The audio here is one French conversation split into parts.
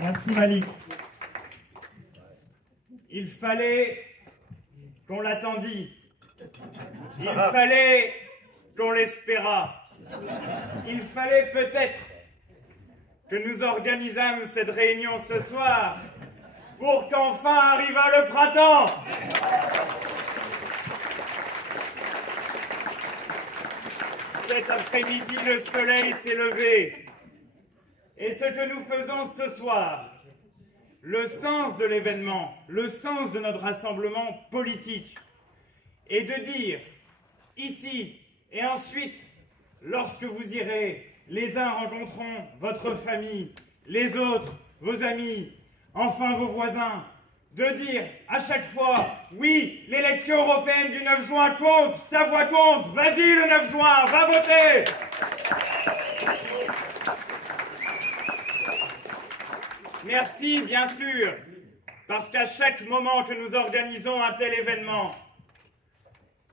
Merci Malik. Il fallait qu'on l'attendît. Il fallait qu'on l'espérât. Il fallait peut-être que nous organisâmes cette réunion ce soir pour qu'enfin arrivât le printemps. Cet après-midi, le soleil s'est levé. Et ce que nous faisons ce soir, le sens de l'événement, le sens de notre rassemblement politique, est de dire, ici et ensuite, lorsque vous irez, les uns rencontreront votre famille, les autres, vos amis, enfin vos voisins, de dire à chaque fois, oui, l'élection européenne du 9 juin compte, ta voix compte, vas-y le 9 juin, va voter. Merci, bien sûr, parce qu'à chaque moment que nous organisons un tel événement,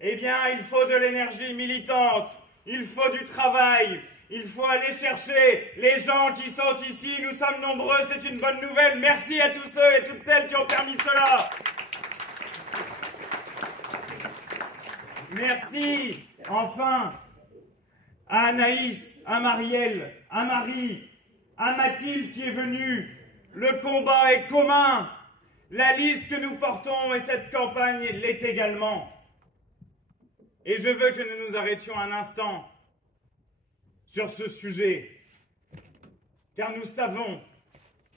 eh bien, il faut de l'énergie militante, il faut du travail, il faut aller chercher les gens qui sont ici. Nous sommes nombreux, c'est une bonne nouvelle. Merci à tous ceux et toutes celles qui ont permis cela. Merci, enfin, à Anaïs, à Marielle, à Marie, à Mathilde qui est venue. Le combat est commun. La liste que nous portons et cette campagne l'est également. Et je veux que nous nous arrêtions un instant sur ce sujet, car nous savons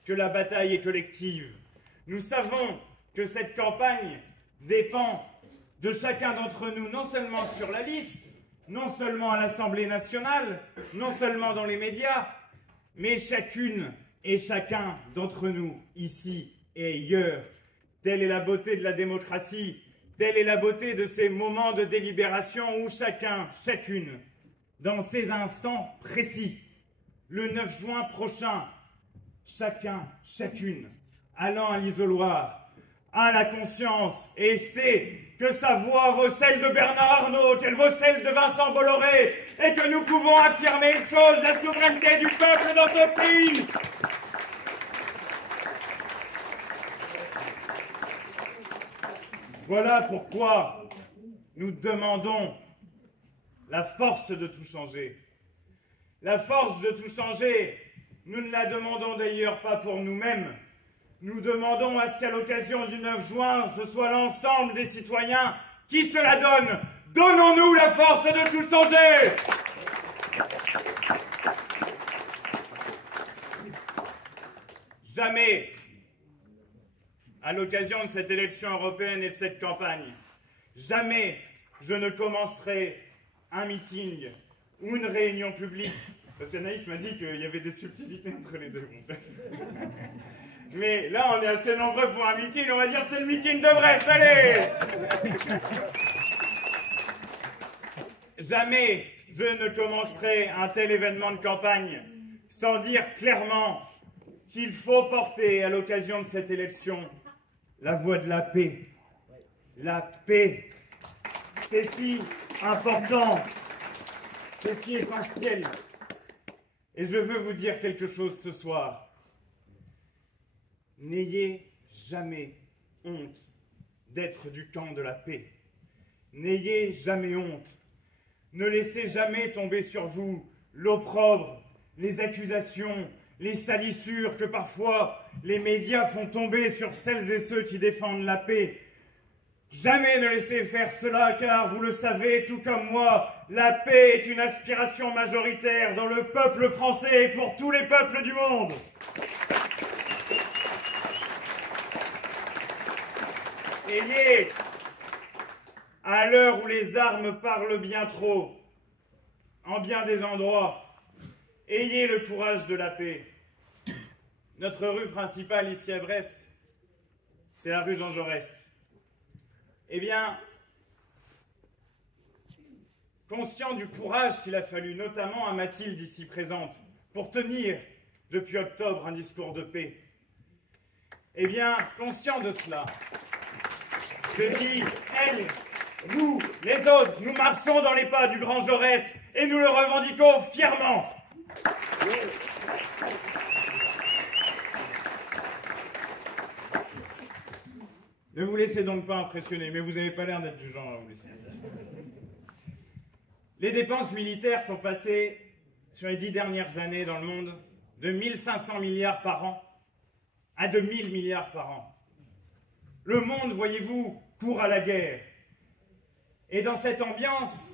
que la bataille est collective. Nous savons que cette campagne dépend de chacun d'entre nous, non seulement sur la liste, non seulement à l'Assemblée nationale, non seulement dans les médias, mais chacune et chacun d'entre nous, ici et ailleurs. Telle est la beauté de la démocratie, telle est la beauté de ces moments de délibération où chacun, chacune, dans ces instants précis, le 9 juin prochain, chacun, chacune, allant à l'isoloir, a la conscience et sait que sa voix vaut celle de Bernard Arnault, qu'elle vaut celle de Vincent Bolloré, et que nous pouvons affirmer une chose, la souveraineté du peuple dans ce pays. Voilà pourquoi nous demandons la force de tout changer. La force de tout changer, nous ne la demandons d'ailleurs pas pour nous-mêmes. Nous demandons à ce qu'à l'occasion du 9 juin, ce soit l'ensemble des citoyens qui se la donnent. Donnons-nous la force de tout changer. Jamais, à l'occasion de cette élection européenne et de cette campagne, jamais je ne commencerai un meeting ou une réunion publique, parce qu'Anaïs m'a dit qu'il y avait des subtilités entre les deux. Mais là, on est assez nombreux pour un meeting, on va dire c'est le meeting de Brest, allez. Jamais je ne commencerai un tel événement de campagne sans dire clairement qu'il faut porter à l'occasion de cette élection la voix de la paix. La paix, c'est si important, c'est si essentiel. Et je veux vous dire quelque chose ce soir. N'ayez jamais honte d'être du camp de la paix. N'ayez jamais honte. Ne laissez jamais tomber sur vous l'opprobre, les accusations, les salissures que parfois les médias font tomber sur celles et ceux qui défendent la paix. Jamais ne laissez faire cela, car vous le savez, tout comme moi, la paix est une aspiration majoritaire dans le peuple français et pour tous les peuples du monde. Ayez, à l'heure où les armes parlent bien trop, en bien des endroits, ayez le courage de la paix. Notre rue principale ici à Brest, c'est la rue Jean Jaurès. Eh bien, conscient du courage qu'il a fallu, notamment à Mathilde ici présente, pour tenir depuis octobre un discours de paix, eh bien, conscient de cela, je dis, elle, nous, les autres, nous marchons dans les pas du grand Jaurès et nous le revendiquons fièrement. Ne vous laissez donc pas impressionner, mais vous n'avez pas l'air d'être du genre à vous laisser. Les dépenses militaires sont passées, sur les 10 dernières années dans le monde, de 1500 milliards par an à 2000 milliards par an. Le monde, voyez-vous, court à la guerre. Et dans cette ambiance,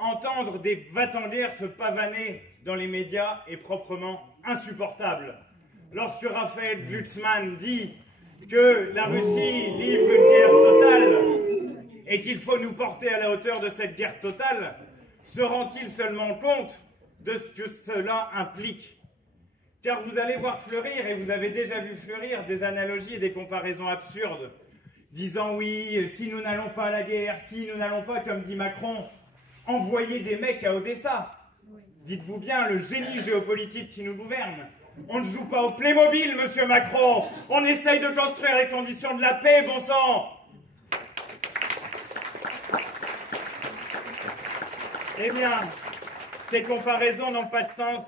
entendre des va-t-en-guerre se pavaner dans les médias est proprement insupportable. Lorsque Raphaël Glucksmann dit que la Russie livre une guerre totale et qu'il faut nous porter à la hauteur de cette guerre totale, se rend-il seulement compte de ce que cela implique? Car vous allez voir fleurir, et vous avez déjà vu fleurir, des analogies et des comparaisons absurdes, disant oui, si nous n'allons pas à la guerre, si nous n'allons pas, comme dit Macron, envoyer des mecs à Odessa. Dites-vous bien, le génie géopolitique qui nous gouverne. On ne joue pas au Playmobil, monsieur Macron. On essaye de construire les conditions de la paix, bon sang. Eh bien, ces comparaisons n'ont pas de sens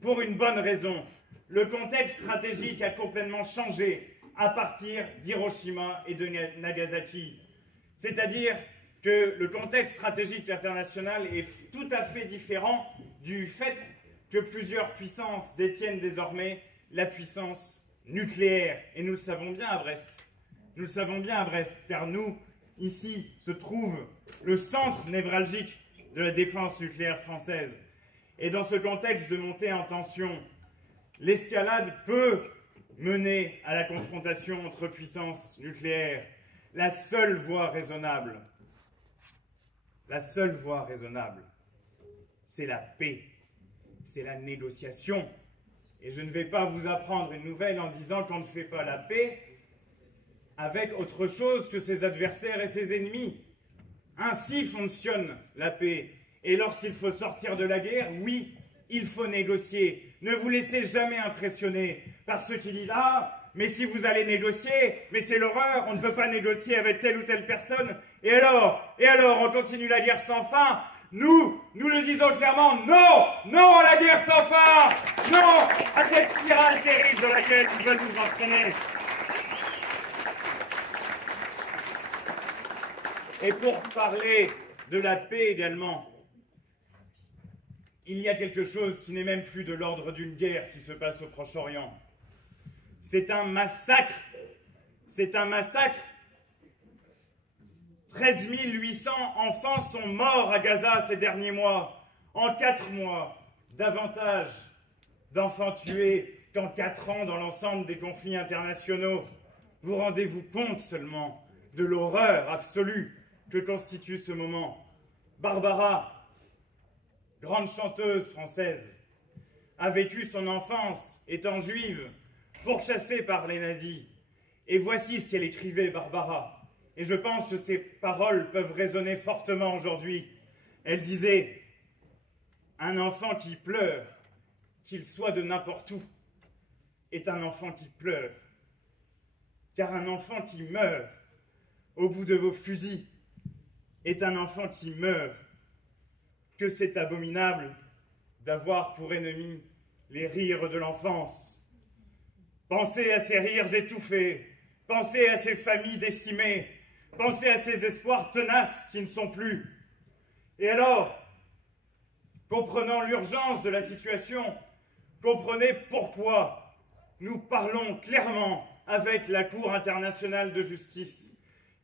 pour une bonne raison. Le contexte stratégique a complètement changé à partir d'Hiroshima et de Nagasaki. C'est-à-dire que le contexte stratégique international est tout à fait différent du fait que plusieurs puissances détiennent désormais la puissance nucléaire. Et nous le savons bien à Brest. Nous le savons bien à Brest, car nous, ici, se trouve le centre névralgique de la défense nucléaire française. Et dans ce contexte de montée en tension, l'escalade peut mener à la confrontation entre puissances nucléaires. La seule voie raisonnable, c'est la paix, c'est la négociation. Et je ne vais pas vous apprendre une nouvelle en disant qu'on ne fait pas la paix avec autre chose que ses adversaires et ses ennemis. Ainsi fonctionne la paix. Et lorsqu'il faut sortir de la guerre, oui, il faut négocier. Ne vous laissez jamais impressionner par ceux qui disent « Ah, mais si vous allez négocier, mais c'est l'horreur, on ne peut pas négocier avec telle ou telle personne. Et alors, on continue la guerre sans fin. » Nous le disons clairement, non à la guerre sans fin, non à cette spirale terrible dans laquelle ils veulent nous entraîner. Et pour parler de la paix également, il y a quelque chose qui n'est même plus de l'ordre d'une guerre qui se passe au Proche-Orient. C'est un massacre. C'est un massacre. 13 800 enfants sont morts à Gaza ces derniers mois. En 4 mois, davantage d'enfants tués qu'en 4 ans dans l'ensemble des conflits internationaux. Vous rendez-vous compte seulement de l'horreur absolue que constitue ce moment. Barbara, grande chanteuse française, a vécu son enfance étant juive, pourchassée par les nazis. Et voici ce qu'elle écrivait, Barbara. Et je pense que ces paroles peuvent résonner fortement aujourd'hui. Elle disait « Un enfant qui pleure, qu'il soit de n'importe où, est un enfant qui pleure. Car un enfant qui meurt au bout de vos fusils est un enfant qui meurt. Que c'est abominable d'avoir pour ennemi les rires de l'enfance. Pensez à ces rires étouffés, pensez à ces familles décimées, pensez à ces espoirs tenaces qui ne sont plus. Et alors, comprenant l'urgence de la situation, comprenez pourquoi nous parlons clairement avec la Cour internationale de justice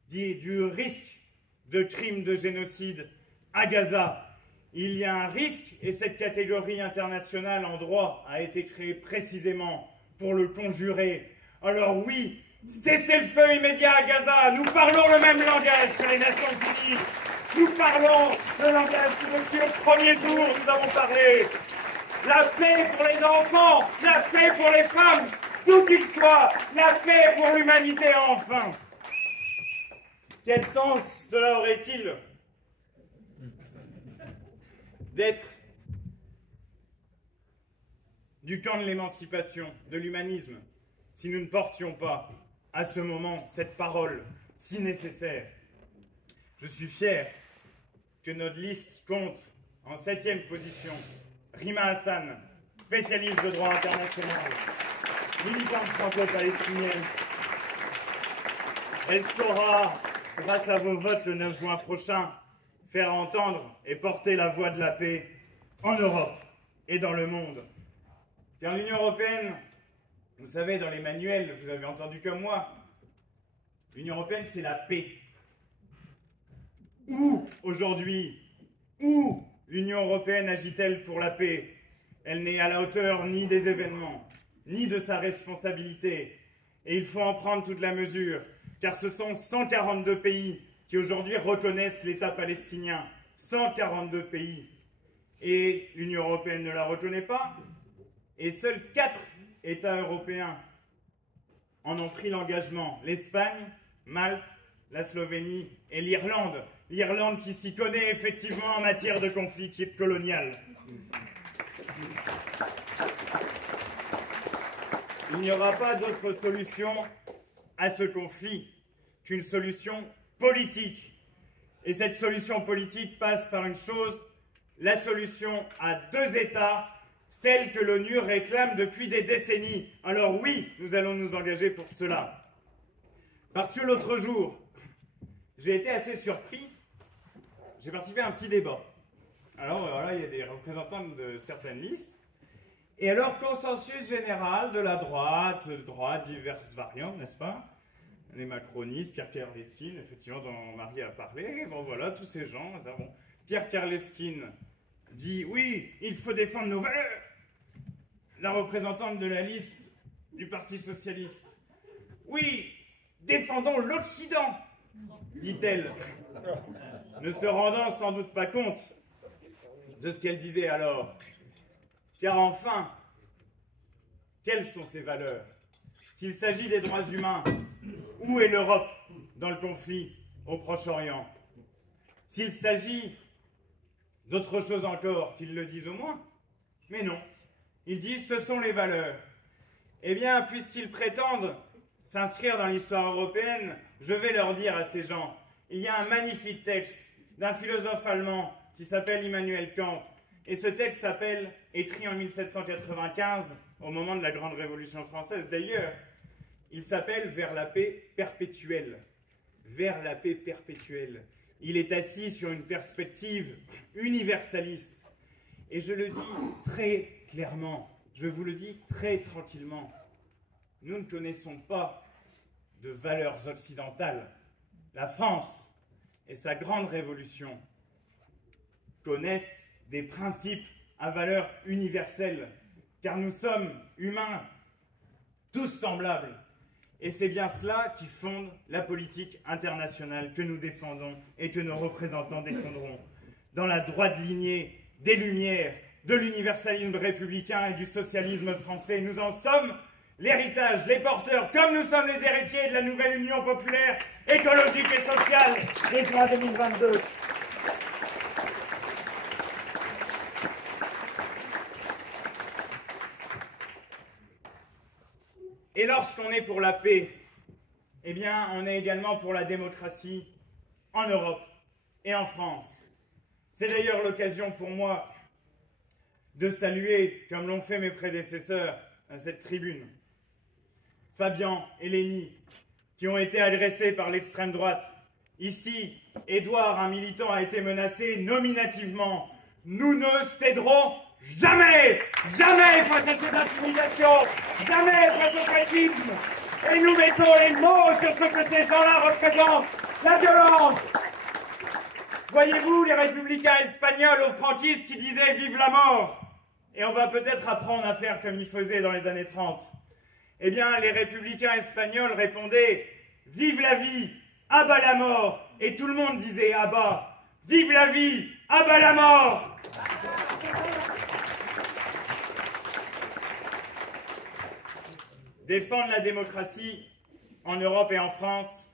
du risque de crimes de génocide à Gaza. Il y a un risque, et cette catégorie internationale en droit a été créée précisément pour le conjurer. Alors oui, cessez le feu immédiat à Gaza. Nous parlons le même langage que les Nations Unies. Nous parlons le langage que depuis le premier jour nous avons parlé. La paix pour les enfants, la paix pour les femmes, d'où qu'il soit, la paix pour l'humanité enfin. Quel sens cela aurait-il d'être du camp de l'émancipation, de l'humanisme, si nous ne portions pas à ce moment cette parole si nécessaire? Je suis fier que notre liste compte en 7e position Rima Hassan, spécialiste de droit international, militante franco-palestinienne, Elle saura, grâce à vos votes le 9 juin prochain, faire entendre et porter la voix de la paix en Europe et dans le monde. Car l'Union européenne, vous savez, dans les manuels, vous avez entendu comme moi, l'Union européenne, c'est la paix. Où, aujourd'hui, où l'Union européenne agit-elle pour la paix? Elle n'est à la hauteur ni des événements, ni de sa responsabilité. Et il faut en prendre toute la mesure, car ce sont 142 pays qui aujourd'hui reconnaissent l'État palestinien. 142 pays. Et l'Union européenne ne la reconnaît pas. Et seuls 4 États européens en ont pris l'engagement. L'Espagne, Malte, la Slovénie et l'Irlande. L'Irlande qui s'y connaît effectivement en matière de conflit colonial. Il n'y aura pas d'autre solution à ce conflit qu'une solution politique. Et cette solution politique passe par une chose, la solution à 2 États, celle que l'ONU réclame depuis des décennies. Alors oui, nous allons nous engager pour cela. Parce que l'autre jour, j'ai été assez surpris, j'ai participé à un petit débat. Alors voilà, il y a des représentants de certaines listes. Et alors, consensus général de la droite diverses variantes, n'est-ce pas? Les macronistes, Pierre Karleskind, effectivement, dont Marie a parlé. Et bon, voilà, tous ces gens. Bon. Pierre Karleskind dit, oui, il faut défendre nos valeurs. La représentante de la liste du Parti socialiste. Oui, défendons l'Occident, dit-elle, ne se rendant sans doute pas compte de ce qu'elle disait alors. Car enfin, quelles sont ces valeurs? S'il s'agit des droits humains, où est l'Europe dans le conflit au Proche-Orient? S'il s'agit d'autre chose encore, qu'ils le disent au moins. Mais non, ils disent ce sont les valeurs. Eh bien, puisqu'ils prétendent s'inscrire dans l'histoire européenne, je vais leur dire à ces gens, il y a un magnifique texte d'un philosophe allemand qui s'appelle Immanuel Kant. Et ce texte s'appelle, écrit en 1795, au moment de la Grande Révolution française d'ailleurs, il s'appelle « Vers la paix perpétuelle ». Vers la paix perpétuelle. Il est assis sur une perspective universaliste. Et je le dis très clairement, je vous le dis très tranquillement, nous ne connaissons pas de valeurs occidentales. La France et sa grande révolution connaissent des principes à valeur universelle, car nous sommes humains, tous semblables. Et c'est bien cela qui fonde la politique internationale que nous défendons et que nos représentants défendront. Dans la droite lignée des Lumières, de l'universalisme républicain et du socialisme français, nous en sommes l'héritage, les porteurs, comme nous sommes les héritiers de la nouvelle Union populaire, écologique et sociale des juin 2022. Et lorsqu'on est pour la paix, eh bien, on est également pour la démocratie en Europe et en France. C'est d'ailleurs l'occasion pour moi de saluer, comme l'ont fait mes prédécesseurs à cette tribune, Fabian et Lénie, qui ont été agressés par l'extrême droite. Ici, Édouard, un militant, a été menacé nominativement. Nous ne céderons jamais, jamais face à cette intimidation, jamais face au fascisme. Et nous mettons les mots sur ce que ces gens-là représentent, la violence. Voyez-vous les républicains espagnols aux franquistes qui disaient « Vive la mort !» Et on va peut-être apprendre à faire comme ils faisaient dans les années 30. Eh bien, les républicains espagnols répondaient « Vive la vie, à bas la mort !» Et tout le monde disait « à bas, vive la vie, à bas la mort !» Défendre la démocratie en Europe et en France,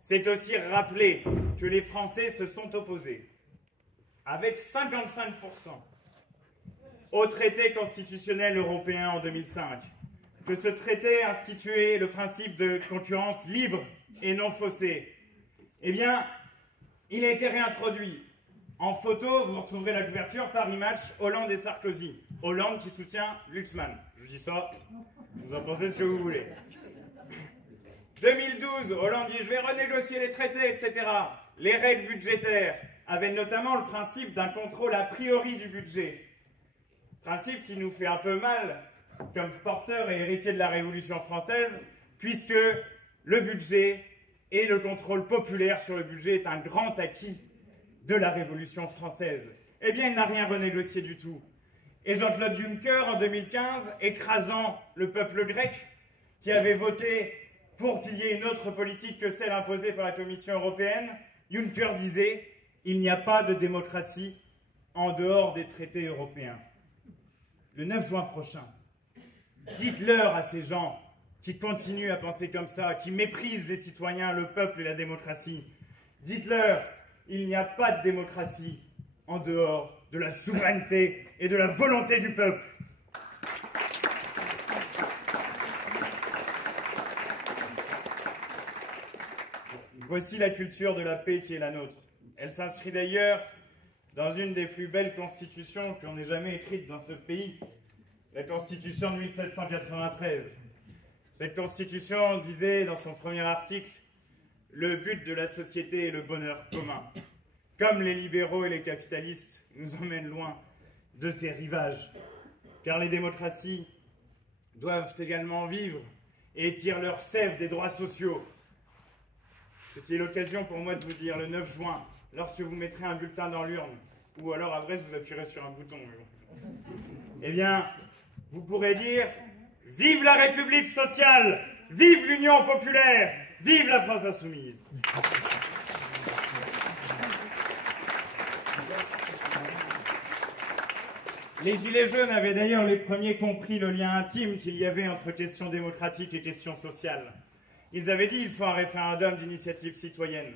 c'est aussi rappeler que les Français se sont opposés, avec 55%, au traité constitutionnel européen en 2005, que ce traité instituait le principe de concurrence libre et non faussée. Eh bien, il a été réintroduit. En photo, vous retrouverez la couverture Paris Match, Hollande et Sarkozy. Hollande qui soutient Luxman. Je dis ça, vous en pensez ce que vous voulez. 2012, Hollande dit « je vais renégocier les traités, etc. » Les règles budgétaires avaient notamment le principe d'un contrôle a priori du budget. Principe qui nous fait un peu mal comme porteur et héritier de la Révolution française, puisque le budget et le contrôle populaire sur le budget est un grand acquis de la Révolution française. Eh bien, il n'a rien renégocié du tout. Et Jean-Claude Juncker, en 2015, écrasant le peuple grec, qui avait voté pour qu'il y ait une autre politique que celle imposée par la Commission européenne, Juncker disait « Il n'y a pas de démocratie en dehors des traités européens ». Le 9 juin prochain, dites-leur à ces gens qui continuent à penser comme ça, qui méprisent les citoyens, le peuple et la démocratie, dites-leur « Il n'y a pas de démocratie en dehors de la souveraineté et de la volonté du peuple ». Voici la culture de la paix qui est la nôtre. Elle s'inscrit d'ailleurs dans une des plus belles constitutions qu'on ait jamais écrites dans ce pays, la Constitution de 1793. Cette Constitution disait dans son premier article « Le but de la société est le bonheur commun ». Comme les libéraux et les capitalistes nous emmènent loin de ces rivages, car les démocraties doivent également vivre et tirent leur sève des droits sociaux. Ce qui est l'occasion pour moi de vous dire, le 9 juin, lorsque vous mettrez un bulletin dans l'urne, ou alors à Brest, vous appuierez sur un bouton, eh bien, vous pourrez dire « Vive la République sociale! Vive l'Union populaire! Vive la France insoumise !» Les Gilets jaunes avaient d'ailleurs les premiers compris le lien intime qu'il y avait entre questions démocratiques et questions sociales. Ils avaient dit qu'il faut un référendum d'initiative citoyenne.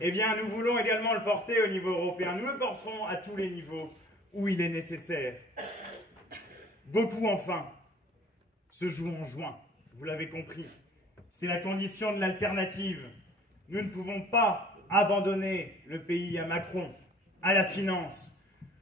Eh bien, nous voulons également le porter au niveau européen. Nous le porterons à tous les niveaux où il est nécessaire. Beaucoup, enfin, se jouent en juin. Vous l'avez compris. C'est la condition de l'alternative. Nous ne pouvons pas abandonner le pays à Macron, à la finance,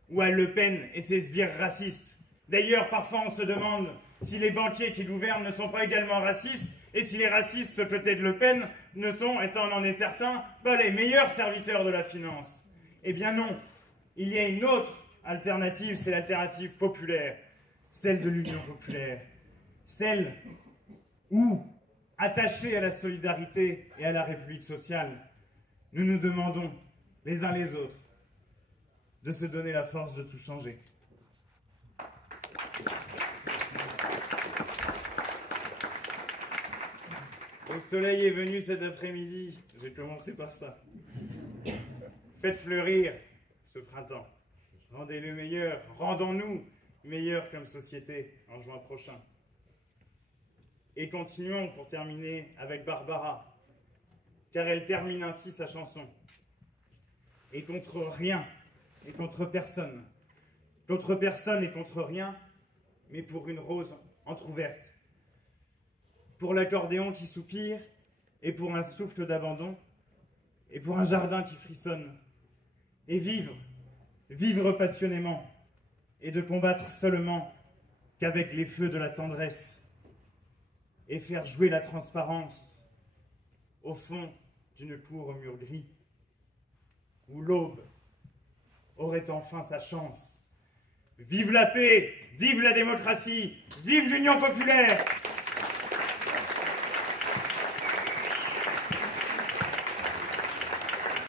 ou à Le Pen et ses sbires racistes. D'ailleurs, parfois, on se demande si les banquiers qui gouvernent ne sont pas également racistes, et si les racistes côté de Le Pen ne sont, et ça on en est certain, pas les meilleurs serviteurs de la finance. Eh bien non, il y a une autre alternative, c'est l'alternative populaire, celle de l'Union populaire, celle où, attachés à la solidarité et à la République sociale, nous nous demandons, les uns les autres, de se donner la force de tout changer. Le soleil est venu cet après-midi, j'ai commencé par ça. Faites fleurir ce printemps. Rendez-le meilleur, rendons-nous meilleurs comme société en juin prochain. Et continuons pour terminer avec Barbara, car elle termine ainsi sa chanson. Et contre rien, et contre personne et contre rien, mais pour une rose entr'ouverte. Pour l'accordéon qui soupire, et pour un souffle d'abandon, et pour un jardin qui frissonne. Et vivre passionnément, et de combattre seulement qu'avec les feux de la tendresse, et faire jouer la transparence au fond d'une cour au mur gris, où l'aube aurait enfin sa chance. Vive la paix, vive la démocratie, vive l'Union populaire!